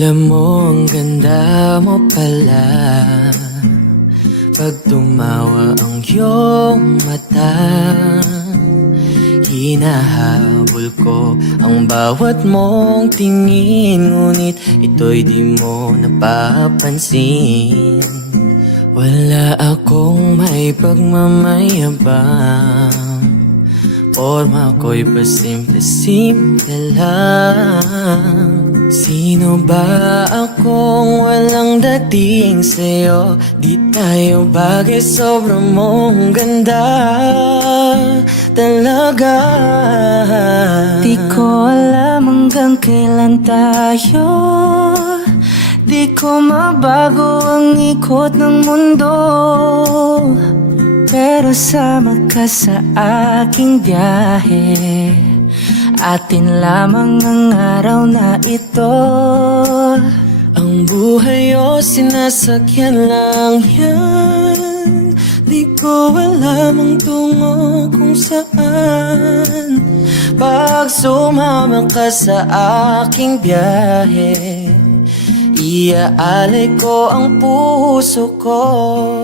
Alam mo, ang ganda mo pala pag tumawa ang iyong mata. Hinahabol ko ang bawat mong tingin, ngunit ito'y di mo napapansin. Wala akong may pagmamayabang, forma ko'y pasimple-simple lang. Sino ba akong walang dating sa'yo? Di tayo bagay, sobrang mong ganda talaga. Di ko alam hanggang kailan tayo, di ko mabago ang ikot ng mundo, pero sama ka sa aking biyahe. Atin lamang ang araw na ito. Ang buhay o sinasakyan lang yan, di ko alam ang tungo kung saan. Pag sumama ka sa aking biyahe, iaalay ko ang puso ko.